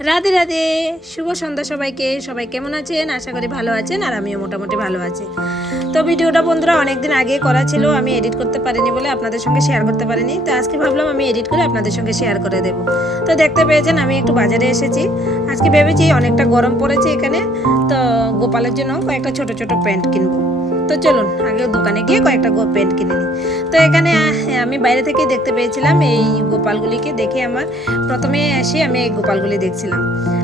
রাধে রাধে, শুভ সন্ধ্যা সবাইকে। সবাই কেমন আছেন? আশা করি ভালো আছেন, আর আমিও মোটামুটি ভালো আছি। তো ভিডিওটা বন্ধুরা অনেকদিন আগে করা ছিল, আমি এডিট করতে পারিনি বলে আপনাদের সঙ্গে শেয়ার করতে পারিনি। তো আজকে ভাবলাম আমি এডিট করে আপনাদের সঙ্গে শেয়ার করে দেব। তো দেখতে পেয়েছেন আমি একটু বাজারে এসেছি। আজকে ভেবেছি অনেকটা গরম পড়েছে এখানে, তো গোপালের জন্য কয়েকটা ছোট ছোট প্যান্ট কিনবো। তো চলুন আগে দোকানে গিয়ে কয়েকটা প্যান্ট কিনে নিই। তো এখানে আমি বাইরে থেকেই দেখতে পেয়েছিলাম এই গোপালগুলিকে। দেখে আমার প্রথমে এসে আমি এই গোপালগুলি দেখছিলাম।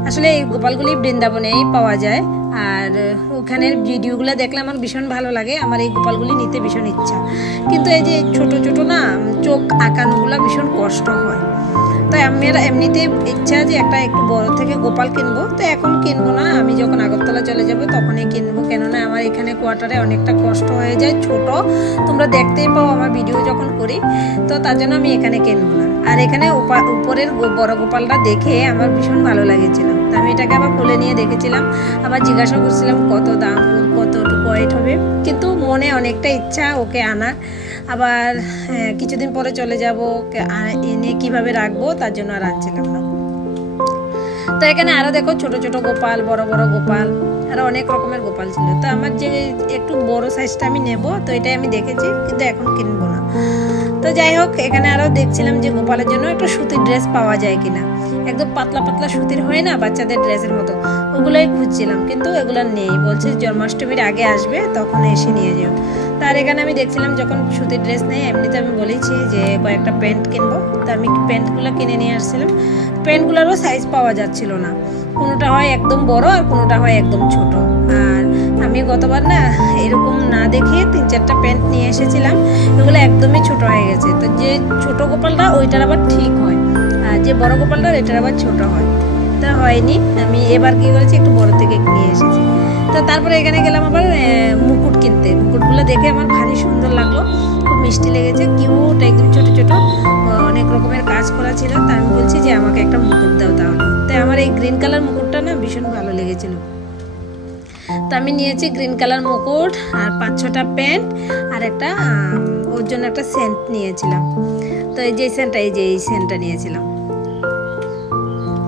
আসলে এই গোপালগুলি বৃন্দাবনেই পাওয়া যায়, আর ওখানের ভিডিওগুলো দেখলে আমার ভীষণ ভালো লাগে। আমার এই গোপালগুলি নিতে ভীষণ ইচ্ছা, কিন্তু এই যে ছোট ছোট না চোখ আঁকানোগুলো ভীষণ কষ্ট হয়। তো আমার এমনিতে ইচ্ছা যে একটা একটু বড় থেকে গোপাল কিনবো। তো এখন কিনবো না, আমি যখন আগরতলা চলে যাবো তখনই কিনবো, কেননা আমার এখানে কোয়ার্টারে অনেকটা কষ্ট হয়ে যায়। ছোট তোমরা দেখতেই পাও আমার ভিডিও যখন করি, তো তার জন্য আমি এখানে কিনবো না। আর এখানে উপরের বড় গোপালটা দেখে আমার ভীষণ ভালো লেগেছিল। তো আমি এটাকে আবার খুলে নিয়ে দেখেছিলাম, আবার জিজ্ঞাসা করছিলাম কত দাম, কতটুকু ওয়েট হবে। কিন্তু মনে অনেকটা ইচ্ছা ওকে আনার। আবার কিছুদিন পরে চলে যাব, এনে কিভাবে রাখবো তার জন্য আর আনছিলাম না। তো এখানে আরো দেখো ছোট ছোট গোপাল, বড় বড় গোপাল, আরো অনেক রকমের গোপাল ছিল। তো আমার যে একটু বড় সাইজটা আমি নেব, তো এটাই আমি দেখেছি, কিন্তু এখন কিনবো না। তো যাই হোক, এখানে আরো দেখছিলাম যে গোপালের জন্য একটা সুতির ড্রেস পাওয়া যায় কিনা। একদম পাতলা পাতলা সুতির হয় না বাচ্চাদের ড্রেসের মতো, ওগুলোই খুঁজছিলাম, কিন্তু এগুলো নেই। বলছে জন্মাষ্টমীর আগে আসবে, তখন এসে নিয়ে যাও। তার এখানে আমি দেখছিলাম যখন সুতির ড্রেস নেই, এমনিতে আমি বলেছি যে কয়েকটা প্যান্ট কিনবো। তো আমি প্যান্টগুলো কিনে নিয়ে আসছিলাম। প্যান্টগুলোরও সাইজ পাওয়া যাচ্ছিল না, কোনোটা হয় একদম বড় আর কোনোটা হয় একদম ছোট। আর আমি গতবার না এরকম না দেখে 3-4টা প্যান্ট নিয়ে এসেছিলাম, এগুলো একদমই ছোট হয়ে গেছে। তো যে ছোট গোপালটা ওইটার আবার ঠিক হয়, আর যে বড় গোপালটা এটার আবার ছোট হয়। তা হয়নি, আমি এবার কি করেছি একটু বড় থেকে নিয়ে এসেছি। তো তারপরে এখানে গেলাম আবার মুকুট কিনতে। মুকুটগুলো দেখে আমার ভারী সুন্দর লাগলো, খুব মিষ্টি লেগেছে, কিউট, একদম ছোট ছোট, অনেক রকমের কাজ করা ছিল। তা আমি বলছি যে আমাকে একটা মুকুট দাও তাহলে। তাই আমার এই গ্রিন কালার মুকুটটা না ভীষণ ভালো লেগেছিল। তো আমি নিয়েছি গ্রিন কালার মুকুট, আর 5-6টা প্যান্ট, আর একটা ওর জন্য একটা সেন্ট নিয়েছিলাম। তো এই যে সেন্টটা, এই সেন্টটা নিয়েছিলাম।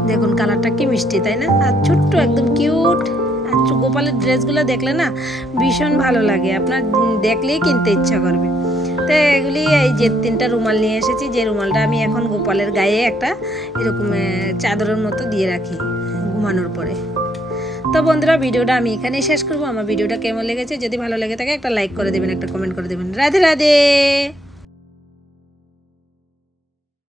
দেখুন কালারটা কি মিষ্টি, তাই না? আর ছোট্ট একদম কিউট। আর গোপালের ড্রেসগুলো দেখলে না ভীষণ ভালো লাগে, আপনার দেখলেই কিনতে ইচ্ছা করবে। তো এগুলি এই যে 3টা রুমাল নিয়ে এসেছি, যে রুমালটা আমি এখন গোপালের গায়ে একটা এরকম চাদরের মতো দিয়ে রাখি ঘুমানোর পরে। তো বন্ধুরা ভিডিওটা আমি এখানেই শেষ করবো। আমার ভিডিওটা কেমন লেগেছে, যদি ভালো লেগে থাকে একটা লাইক করে দেবেন, একটা কমেন্ট করে দেবেন। রাধে রাধে।